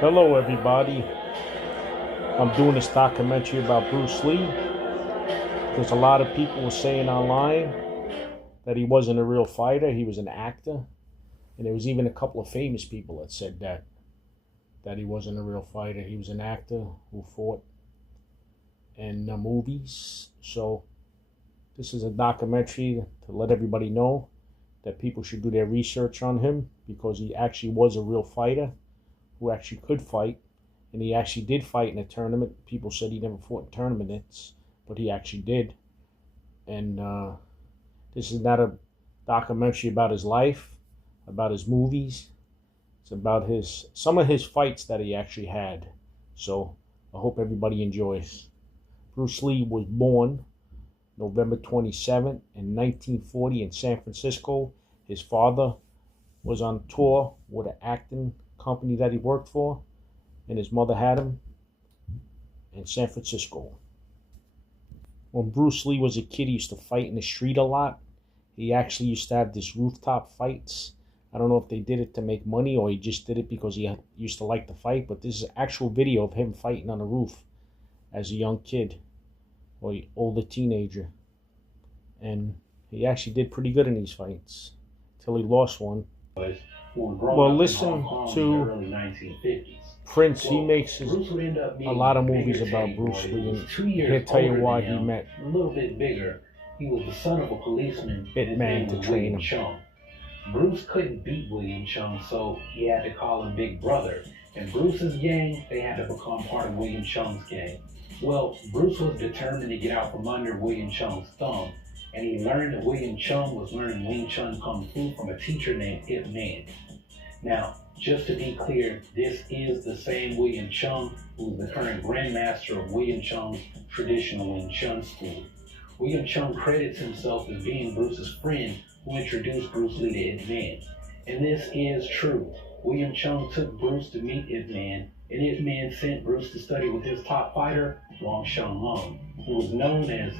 Hello, everybody. I'm doing this documentary about Bruce Lee because a lot of people were saying online that he wasn't a real fighter, he was an actor. And there was even a couple of famous people that said that he wasn't a real fighter. He was an actor who fought in movies. So this is a documentary to let everybody know that people should do their research on him because he actually was a real fighter who actually could fight. And he actually did fight in a tournament. People said he never fought in tournaments, but he actually did. And this is not a documentary about his life, about his movies. It's about some of his fights that he actually had. So I hope everybody enjoys. Bruce Lee was born November 27th in 1940 in San Francisco. His father was on tour with an acting company that he worked for, and his mother had him in San Francisco. When Bruce Lee was a kid, he used to fight in the street a lot. He actually used to have this rooftop fights. I don't know if they did it to make money or he just did it because he used to like to fight, but this is an actual video of him fighting on a roof as a young kid or an older teenager. And he actually did pretty good in these fights till he lost one. Well, listen to Prince. He makes a lot of movies about Bruce Lee, and he'll tell you why he met a little bit bigger. He was the son of a policeman. Ip Man to train him. Bruce couldn't beat William Chung, so he had to call him Big Brother. And Bruce's gang, they had to become part of William Chung's gang. Well, Bruce was determined to get out from under William Chung's thumb, and he learned that William Chung was learning Wing Chun Kung Fu from a teacher named Ip Man. Now, just to be clear, this is the same William Chung who is the current grandmaster of William Chung's traditional Wing Chun school. William Chung credits himself as being Bruce's friend who introduced Bruce Lee to Ip Man. And this is true. William Chung took Bruce to meet Ip Man, and Ip Man sent Bruce to study with his top fighter, Wang Sheng Lung, who was known as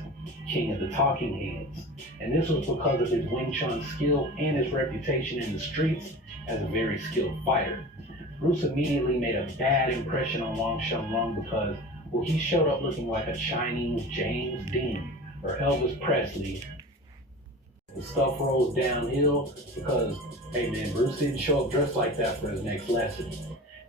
King of the Talking Heads. And this was because of his Wing Chun skill and his reputation in the streets as a very skilled fighter. Bruce immediately made a bad impression on Wang Sheng Lung because, well, he showed up looking like a Chinese James Dean or Elvis Presley. The stuff rolls downhill because, hey man, Bruce didn't show up dressed like that for his next lesson.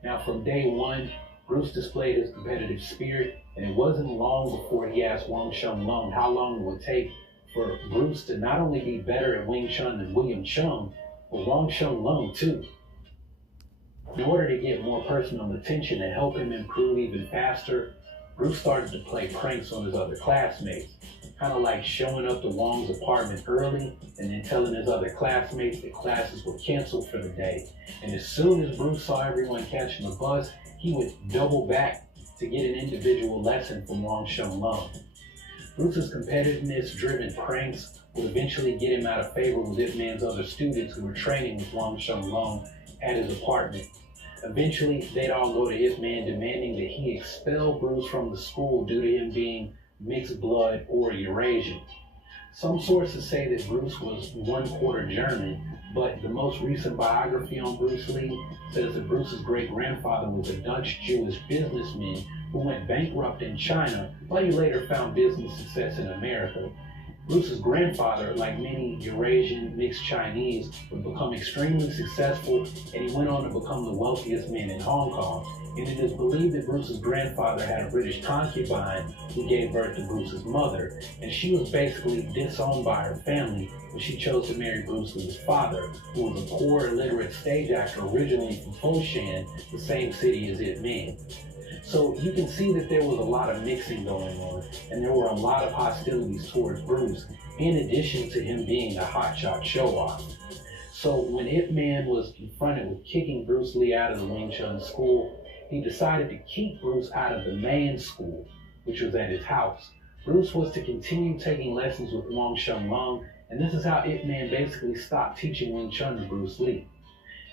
Now, from day one, Bruce displayed his competitive spirit, and it wasn't long before he asked Wang Sheng Lung how long it would take for Bruce to not only be better at Wing Chun than William Chung, but Wang Sheng Lung too. In order to get more personal attention and help him improve even faster, Bruce started to play pranks on his other classmates, kind of like showing up to Wang's apartment early and then telling his other classmates that classes were canceled for the day. And as soon as Bruce saw everyone catching the bus, he would double back to get an individual lesson from Wang Sheng Lung. Bruce's competitiveness-driven pranks would eventually get him out of favor with Ip Man's other students who were training with Wang Sheng Lung at his apartment. Eventually, they'd all go to Ip Man demanding that he expel Bruce from the school due to him being mixed blood or Eurasian. Some sources say that Bruce was 1/4 German, but the most recent biography on Bruce Lee says that Bruce's great-grandfather was a Dutch-Jewish businessman who went bankrupt in China, but he later found business success in America. Bruce's grandfather, like many Eurasian mixed Chinese, would become extremely successful, and he went on to become the wealthiest man in Hong Kong. And it is believed that Bruce's grandfather had a British concubine who gave birth to Bruce's mother, and she was basically disowned by her family when she chose to marry Bruce Lee's father, who was a poor, illiterate stage actor originally from Foshan, the same city as Ip Man. So you can see that there was a lot of mixing going on, and there were a lot of hostilities towards Bruce, in addition to him being a hotshot show-off. So when Ip Man was confronted with kicking Bruce Lee out of the Wing Chun school, he decided to keep Bruce out of the main school, which was at his house. Bruce was to continue taking lessons with Wang Sheng Lung, and this is how Ip Man basically stopped teaching Wing Chun to Bruce Lee.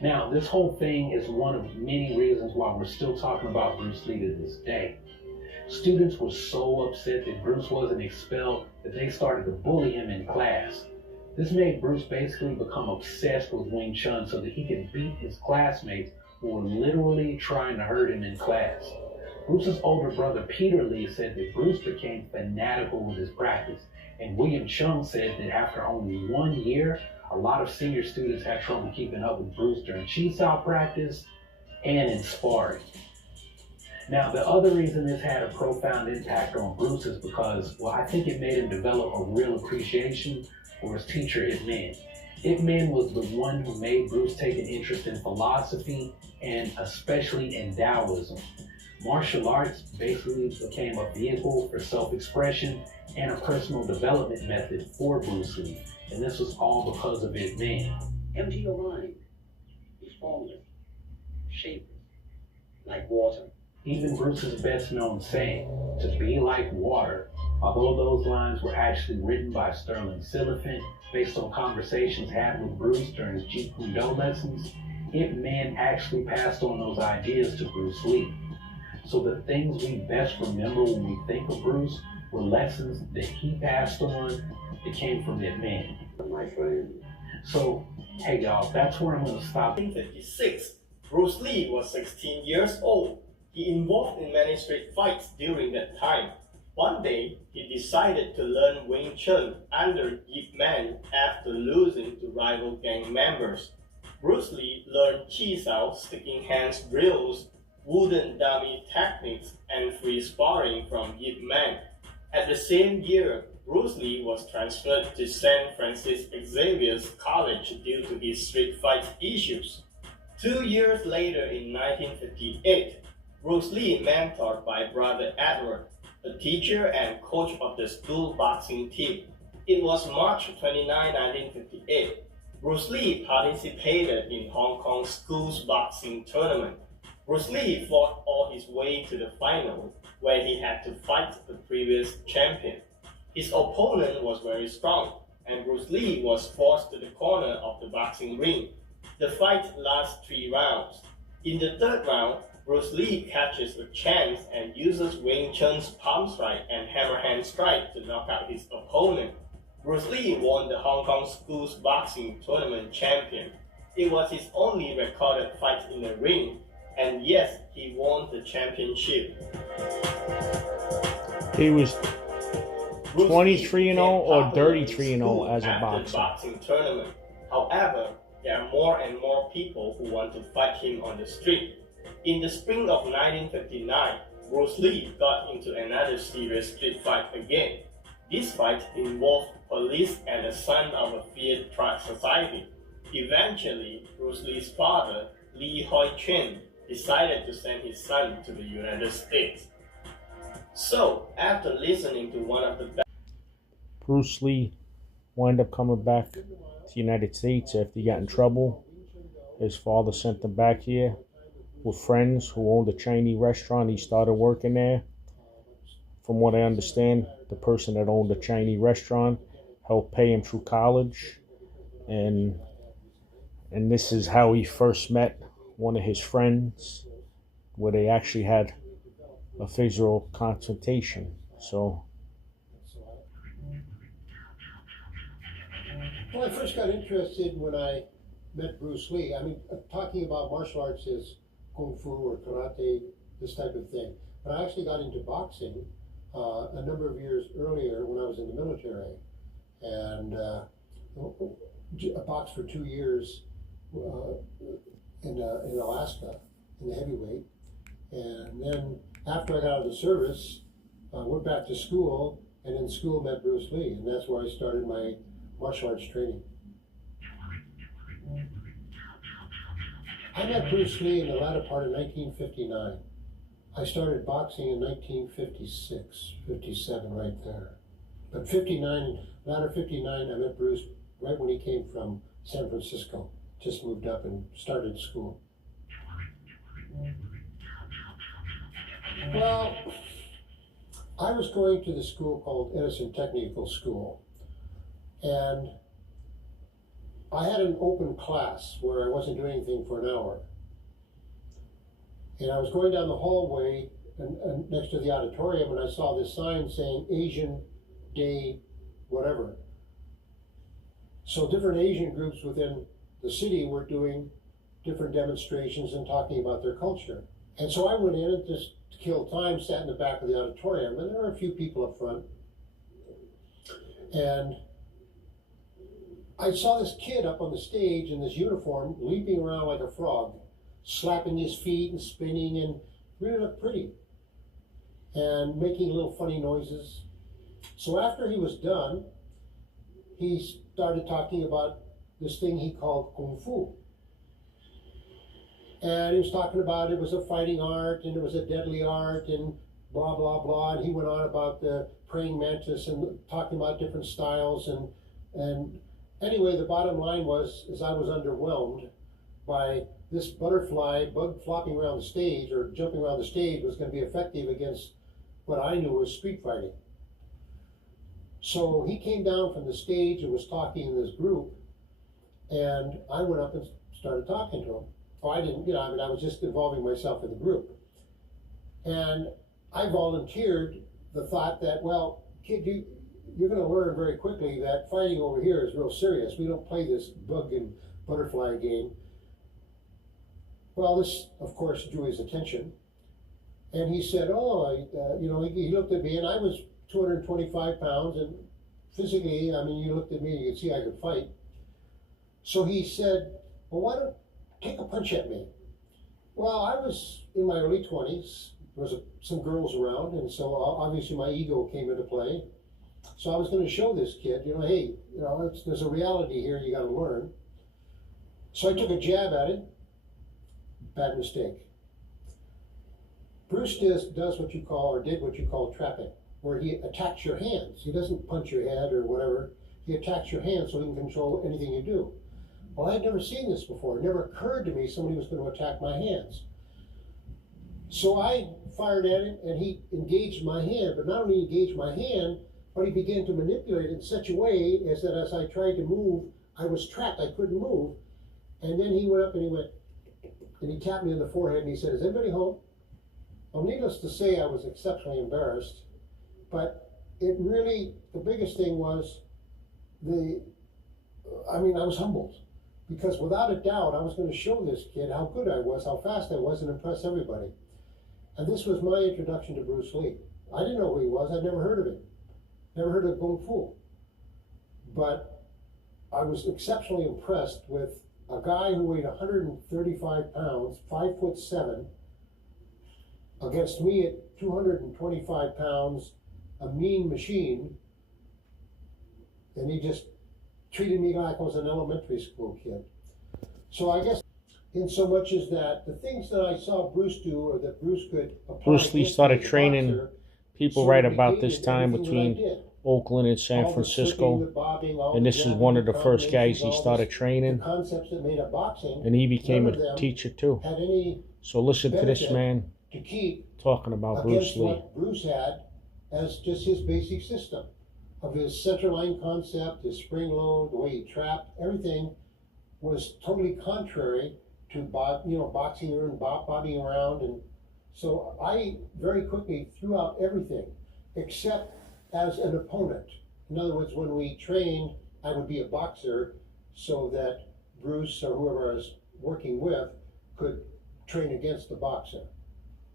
Now, this whole thing is one of many reasons why we're still talking about Bruce Lee to this day. Students were so upset that Bruce wasn't expelled that they started to bully him in class. This made Bruce basically become obsessed with Wing Chun so that he could beat his classmates who were literally trying to hurt him in class. Bruce's older brother Peter Lee said that Bruce became fanatical with his practice, and William Chung said that after only 1 year, a lot of senior students had trouble keeping up with Bruce during Chi Sao practice and in sparring. Now, the other reason this had a profound impact on Bruce is because, well, I think it made him develop a real appreciation for his teacher, Ip Man. Ip Man was the one who made Bruce take an interest in philosophy and especially in Taoism. Martial arts basically became a vehicle for self-expression and a personal development method for Bruce Lee, and this was all because of Ip Man. Empty your mind. Be formless, shapeless, like water. Even Bruce's best known saying, to be like water, although those lines were actually written by Sterling Siliphant based on conversations had with Bruce during his Jeet Kune Do lessons, Ip Man actually passed on those ideas to Bruce Lee. So the things we best remember when we think of Bruce were lessons that he passed on that came from Ip Man. My friend. So, hey y'all, that's where I'm going to stop. 1956, Bruce Lee was 16 years old. He involved in many street fights during that time. One day, he decided to learn Wing Chun under Ip Man after losing to rival gang members. Bruce Lee learned Chi Sao, sticking hands drills, wooden dummy techniques, and free sparring from Ip Man. At the same year, Bruce Lee was transferred to St. Francis Xavier's College due to his street fight issues. 2 years later, in 1958, Bruce Lee, mentored by brother Edward, a teacher and coach of the school boxing team. It was March 29, 1958. Bruce Lee participated in Hong Kong school's boxing tournament. Bruce Lee fought all his way to the final, where he had to fight the previous champion. His opponent was very strong, and Bruce Lee was forced to the corner of the boxing ring. The fight lasted 3 rounds. In the 3rd round, Bruce Lee catches a chance and uses Wing Chun's palm strike and hammerhand strike to knock out his opponent. Bruce Lee won the Hong Kong Schools Boxing Tournament champion. It was his only recorded fight in the ring, and yes, he won the championship. He was Bruce 23 and 0 Lee or became popular 33 and 0 in as a school after boxer. the boxing tournament. However, there are more and more people who want to fight him on the street. In the spring of 1959, Bruce Lee got into another serious street fight again. This fight involved police and the son of a Fiat truck society. Eventually, Bruce Lee's father, Lee Hoi Chuen, decided to send his son to the United States. So, after listening to one of the Bruce Lee wound up coming back to the United States after he got in trouble. His father sent him back here with friends who owned a Chinese restaurant. He started working there. From what I understand, the person that owned the Chinese restaurant helped pay him through college. And this is how he first met one of his friends, where they actually had a physical confrontation. So well, I first got interested when I met Bruce Lee. I mean, talking about martial arts is kung fu or karate, this type of thing. But I actually got into boxing a number of years earlier when I was in the military. And I boxed for 2 years in Alaska, in the heavyweight. And then after I got out of the service, I went back to school, and in school met Bruce Lee. And that's where I started my martial arts training. I met Bruce Lee in the latter part of 1959. I started boxing in 1956, 57, right there. But 59, latter 59, I met Bruce right when he came from San Francisco. Just moved up and started school. Well, I was going to the school called Edison Technical School, and I had an open class where I wasn't doing anything for an hour. And I was going down the hallway and next to the auditorium, and I saw this sign saying Asian Day whatever. So different Asian groups within the city were doing different demonstrations and talking about their culture. And so I went in and just to kill time, sat in the back of the auditorium, and there were a few people up front. And I saw this kid up on the stage in this uniform, leaping around like a frog, slapping his feet and spinning, and really looked pretty, and making little funny noises. So after he was done, he started talking about this thing he called Kung Fu. And he was talking about it was a fighting art, and it was a deadly art, and blah, blah, blah. And he went on about the praying mantis and talking about different styles. And anyway, the bottom line was, is I was underwhelmed by this butterfly bug flopping around the stage or jumping around the stage was going to be effective against what I knew was street fighting. So he came down from the stage and was talking in this group, and I went up and started talking to him. Oh, I didn't, I was just involving myself in the group. And I volunteered the thought that, well, kid, you're going to learn very quickly that fighting over here is real serious. We don't play this bug and butterfly game. Well, this, of course, drew his attention. And he said, he looked at me, and I was 225 pounds, and physically, you looked at me and you could see I could fight. So he said, well, why don't take a punch at me? Well, I was in my early 20s. There was some girls around, and so obviously my ego came into play. So I was going to show this kid, hey, there's a reality here you got to learn. So I took a jab at it. Bad mistake. Bruce does what you call, or did what you call trapping, where he attacks your hands. He doesn't punch your head or whatever. He attacks your hands so he can control anything you do. Well, I'd never seen this before. It never occurred to me somebody was going to attack my hands. So I fired at him, and he engaged my hand, but not only engaged my hand, but he began to manipulate it in such a way as that as I tried to move, I was trapped, I couldn't move. And then he went up and he tapped me on the forehead and he said, is anybody home? Well, needless to say, I was exceptionally embarrassed, but it really, the biggest thing was I was humbled, because without a doubt, I was going to show this kid how good I was, how fast I was, and impress everybody. And this was my introduction to Bruce Lee. I didn't know who he was. I'd never heard of him. Never heard of Kung Fu. But I was exceptionally impressed with a guy who weighed 135 pounds, 5'7", against me at 225 pounds, a mean machine, and he just treated me like I was an elementary school kid. So I guess in so much as that the things that I saw Bruce do, or that Bruce could apply. Bruce Lee started training people right about this time between Oakland and San Francisco, and this is one of the first guys he started training, and he became a teacher too. So listen to this man talking about Bruce Lee. What Bruce had as just his basic system of his centerline concept, his spring load, the way he trapped, everything was totally contrary to boxing and bobbing around. And so I very quickly threw out everything except as an opponent. In other words, when we trained, I would be a boxer so that Bruce or whoever I was working with could train against the boxer.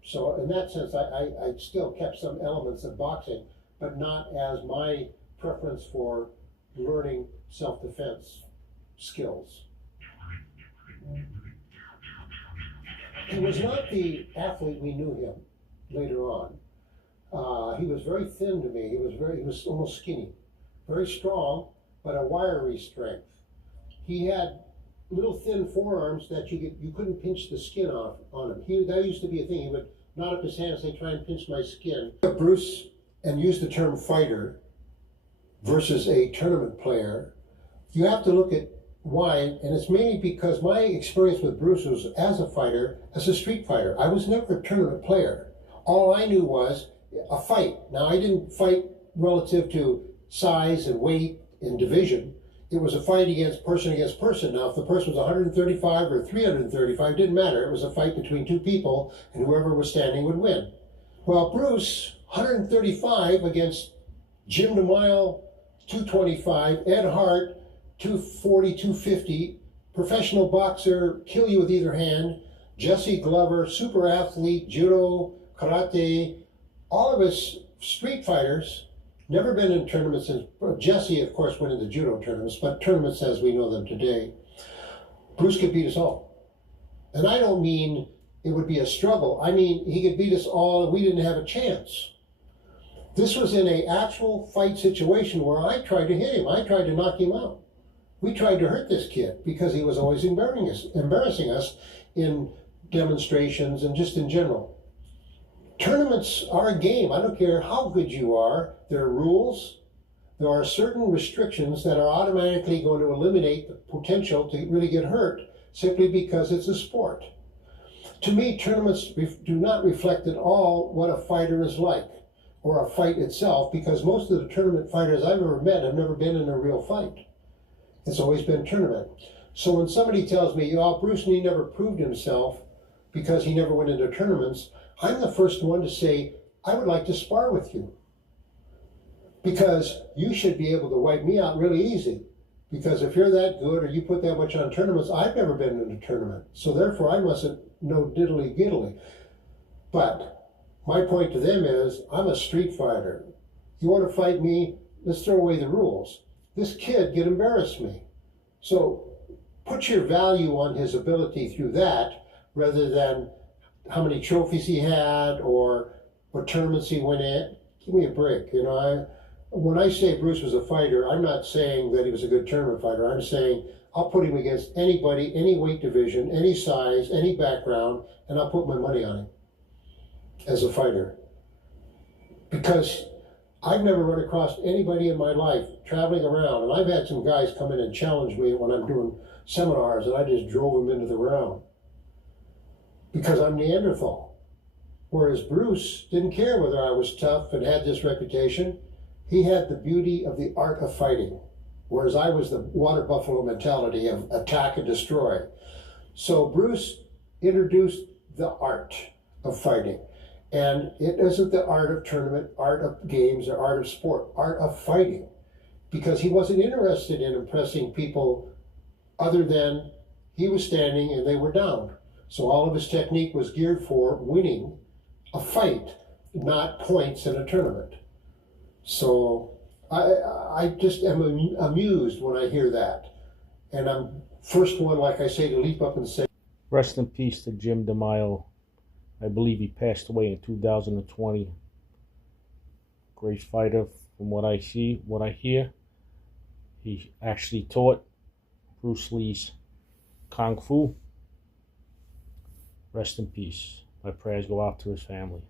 So in that sense, I still kept some elements of boxing, but not as my preference for learning self-defense skills. He was not the athlete we knew him later on. He was very thin to me. He was almost skinny, very strong, but a wiry strength. He had little thin forearms that you couldn't pinch the skin off on him. That used to be a thing. He would knot up his hand and say, try and pinch my skin. Bruce, and use the term fighter versus a tournament player, you have to look at why, and it's mainly because my experience with Bruce was as a fighter, as a street fighter. I was never a tournament player. All I knew was a fight. Now, I didn't fight relative to size and weight and division. It was a fight against person. Now, if the person was 135 or 335, it didn't matter. It was a fight between two people, and whoever was standing would win. Well, Bruce, 135 against Jim DeMille, 225, Ed Hart, 240, 250, professional boxer, kill you with either hand. Jesse Glover, super athlete, judo, karate, all of his street fighters, never been in tournaments. Jesse, of course, went into judo tournaments, but tournaments as we know them today. Bruce could beat us all. And I don't mean it would be a struggle. I mean, he could beat us all and we didn't have a chance. This was in an actual fight situation where I tried to hit him. I tried to knock him out. We tried to hurt this kid because he was always embarrassing us in demonstrations and just in general. Tournaments are a game. I don't care how good you are. There are rules. There are certain restrictions that are automatically going to eliminate the potential to really get hurt simply because it's a sport. To me, tournaments do not reflect at all what a fighter is like or a fight itself, because most of the tournament fighters I've ever met have never been in a real fight. It's always been tournament. So when somebody tells me, oh, Bruce Lee never proved himself because he never went into tournaments, I'm the first one to say, I would like to spar with you. Because you should be able to wipe me out really easy. Because if you're that good or you put that much on tournaments, I've never been in a tournament. So therefore I mustn't know diddly giddly. But my point to them is, I'm a street fighter. You want to fight me? Let's throw away the rules. This kid could embarrass me. So put your value on his ability through that rather than how many trophies he had or what tournaments he went in. Give me a break. You know, when I say Bruce was a fighter, I'm not saying that he was a good tournament fighter. I'm saying I'll put him against anybody, any weight division, any size, any background, and I'll put my money on him as a fighter. Because I've never run across anybody in my life traveling around, and I've had some guys come in and challenge me when I'm doing seminars, and I just drove them into the ground because I'm Neanderthal. Whereas Bruce didn't care whether I was tough and had this reputation. He had the beauty of the art of fighting, whereas I was the water buffalo mentality of attack and destroy. So Bruce introduced the art of fighting. And it isn't the art of tournament, art of games, or art of sport, art of fighting. Because he wasn't interested in impressing people other than he was standing and they were down. So all of his technique was geared for winning a fight, not points in a tournament. So I just am amused when I hear that. And I'm first one, like I say, to leap up and say, Rest in peace to Jim DeMaio. I believe he passed away in 2020. Great fighter, from what I see, what I hear. He actually taught Bruce Lee's Kung Fu. Rest in peace. My prayers go out to his family.